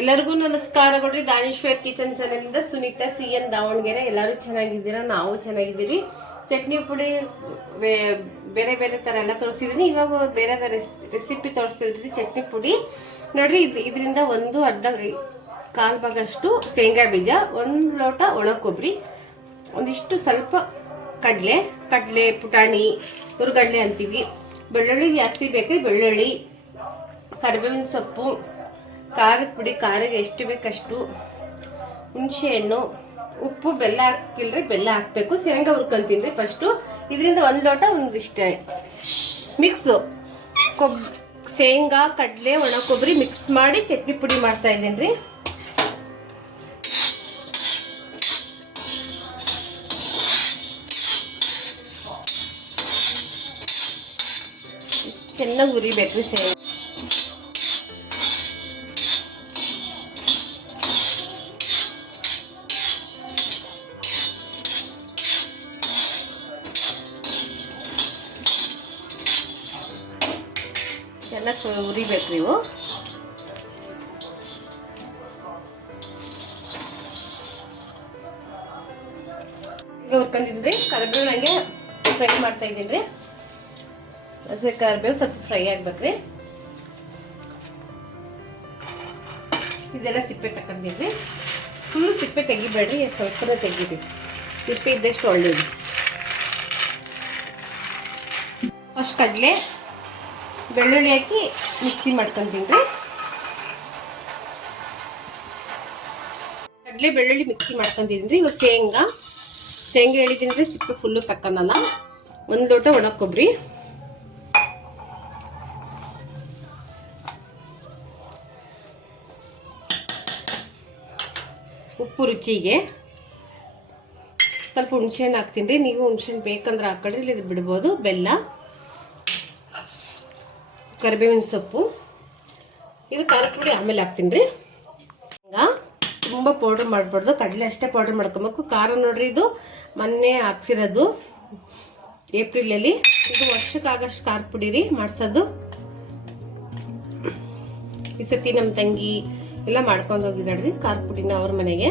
ಎಲ್ಲರಿಗೂ ನಮಸ್ಕಾರಗಳು ದಾನೇಶ್ವರ್ ಕಿಚನ್ ಚಾನೆಲಿಂದ ಸುನೀತಾ ಸಿ ಎನ್ ದಾವಣಗೆರೆ. ಎಲ್ಲರೂ ಚೆನ್ನಾಗಿದ್ದೀರಾ? ನಾವು ಚೆನ್ನಾಗಿದ್ದೀವಿ. ಚಟ್ನಿ ಪುಡಿ ಬೇರೆ ಬೇರೆ ಥರ ಎಲ್ಲ ತೋರಿಸಿದ್ದೀನಿ ಇವಾಗ ಬೇರೆ ರೆಸಿಪಿ ತೋರಿಸ್ತಿದ್ರಿ ಚಟ್ನಿ ಪುಡಿ. ನೋಡ್ರಿ, ಇದು ಇದರಿಂದ ಒಂದು ಅರ್ಧ ಕಾಲು ಭಾಗಷ್ಟು ಶೇಂಗಾ ಬೀಜ, ಒಂದು ಲೋಟ ಒಣ ಕೊಬ್ಬರಿ ಒಂದಿಷ್ಟು ಸ್ವಲ್ಪ ಕಡಲೆ ಕಡಲೆ, ಪುಟಾಣಿ, ಹುರುಗಡ್ಲೆ ಅಂತೀವಿ. ಬೆಳ್ಳುಳ್ಳಿ ಜಾಸ್ತಿ ಬೇಕು ಬೆಳ್ಳುಳ್ಳಿ, ಕರಿಬೇವಿನ ಸೊಪ್ಪು ಖಾರದ ಪುಡಿ ಖಾರಿಗೆ ಎಷ್ಟು ಬೇಕಷ್ಟು ಹುಣಸೆಹಣ್ಣು ಉಪ್ಪು, ಬೆಲ್ಲ ಹಾಕಿಲ್ರಿ, ಬೆಲ್ಲ ಹಾಕಬೇಕು. ಶೇಂಗಾ ಹುರ್ಕೊಂತೀನಿ ಫಸ್ಟು ಇದರಿಂದ ಒಂದು ಲೋಟ ಒಂದಿಷ್ಟೇ ಮಿಕ್ಸು ಕೊಬ್, ಶೇಂಗಾ, ಕಡಲೆ, ಒಣ ಕೊಬ್ಬರಿ ಮಿಕ್ಸ್ ಮಾಡಿ ಚಟ್ನಿ ಪುಡಿ ಮಾಡ್ತಾ ಇದ್ದೀನಿ ರೀ. ಚೆನ್ನಾಗಿ ಹುರಿಬೇಕ್ರಿ ಶೇಂಗಾ. ಚೆನ್ನಾಗಿ ಉರಿಬೇಕು ನೀವು. ಹುರ್ಕೊಂಡಿದ್ರಿ, ಕರಿಬೇವು ನಂಗೆ ಫ್ರೈ ಮಾಡ್ತಾ ಇದ್ದೀನಿ ಹಸಿ ಕರಿಬೇವು ಸ್ವಲ್ಪ ಫ್ರೈ ಆಗ್ಬೇಕ್ರಿ. ಇದೆಲ್ಲ ಸಿಪ್ಪೆ ತಗೊಂಡಿದ್ರಿ ಫುಲ್ ಸಿಪ್ಪೆ ತೆಗಿಬೇಡ್ರಿ ಸ್ವಲ್ಪ ತೆಗೀರಿ ಸಿಪ್ಪೆ ಇದ್ದಷ್ಟು ಒಳ್ಳೇದು. ಫಸ್ಟ್ ಕಡಲೆ ಬೆಳ್ಳುಳ್ಳಿ ಹಾಕಿ ಮಿಕ್ಸಿ ಮಾಡ್ಕೊಂತೀನಿ ರೀ ಕಡಲೆ ಬೆಳ್ಳುಳ್ಳಿ ಮಿಕ್ಸಿ ಮಾಡ್ಕೊಂತಿದ್ದೀನಿ ರೀ ಇವಾಗ ಶೇಂಗಾ. ಶೇಂಗಾ ಹೇಳಿದ್ದೀನಿ ರೀ, ಸಿಪ್ಪೆ ಫುಲ್ಲು ತಕ್ಕನಲ್ಲ. ಒಂದು ಲೋಟ ಒಣ ಕೊಬ್ಬರಿ. ಉಪ್ಪು ರುಚಿಗೆ. ಸ್ವಲ್ಪ ಹುಣ್ಸೆಹಣ್ಣು ಹಾಕ್ತೀನಿ ರೀ. ನೀವು ಹುಣ್ಸೆಹಣ್ಣು ಬೇಕಂದ್ರೆ ಹಾಕೊಳ್ರಿ ಇಲ್ಲಿ ಬಿಡ್ಬೋದು. ಬೆಲ್ಲ. ಕರಿಬೇವಿನ ಸೊಪ್ಪು. ಇದು ಖಾರದ ಪುಡಿ ಆಮೇಲೆ ಹಾಕ್ತೀನಿ ರೀ. ತುಂಬ ಪೌಡ್ರ್ ಮಾಡಬಾರ್ದು. ಕಡಲೆ ಅಷ್ಟೇ ಪೌಡ್ರ್ ಮಾಡ್ಕೊಬೇಕು. ಖಾರ ನೋಡ್ರಿ, ಇದು ಮೊನ್ನೆ ಹಾಕ್ಸಿರೋದು ಏಪ್ರಿಲಲ್ಲಿ. ಇದು ವರ್ಷಕ್ಕಾಗಷ್ಟು ಖಾರ ಪುಡಿ ರೀ ಮಾಡಿಸೋದು. ಈ ಸತಿ ನಮ್ಮ ತಂಗಿ ಎಲ್ಲ ಮಾಡ್ಕೊಂಡು ಹೋಗಿದ್ದಾಳ್ರಿ ಖಾರ ಪುಡಿನ ಅವ್ರ ಮನೆಗೆ.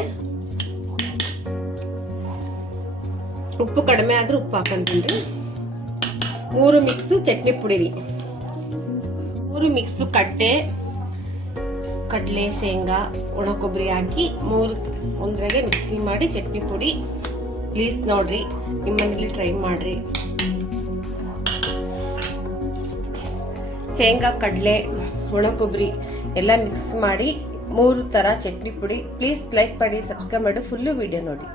ಉಪ್ಪು ಕಡಿಮೆ ಆದ್ರೆ ಉಪ್ಪು ಹಾಕೊಂತೀನಿ ಮೂರು ಮಿಕ್ಸು ಚಟ್ನಿ ಪುಡಿ ರೀ. ಮೂರು ಮಿಕ್ಸ್ ಕಟ್ಟೆ, ಕಡಲೆ, ಶೇಂಗಾ ಒಣ ಕೊಬ್ಬರಿ ಹಾಕಿ ಮೂರು, ಒಂದ್ರಾಗೆ ಮಿಕ್ಸಿ ಮಾಡಿ ಚಟ್ನಿ ಪುಡಿ. ಪ್ಲೀಸ್ ನೋಡ್ರಿ ನಿಮ್ಮ ಮನೇಲಿ ಟ್ರೈ ಮಾಡ್ರಿ. ಶೇಂಗಾ, ಕಡಲೆ ಒಣ ಕೊಬ್ಬರಿ ಎಲ್ಲ ಮಿಕ್ಸ್ ಮಾಡಿ ಮೂರು ಥರ ಚಟ್ನಿ ಪುಡಿ. ಪ್ಲೀಸ್ ಲೈಕ್ ಮಾಡಿ ಸಬ್ಸ್ಕ್ರೈಬ್ ಮಾಡಿ ಫುಲ್ಲು ವಿಡಿಯೋ ನೋಡಿ.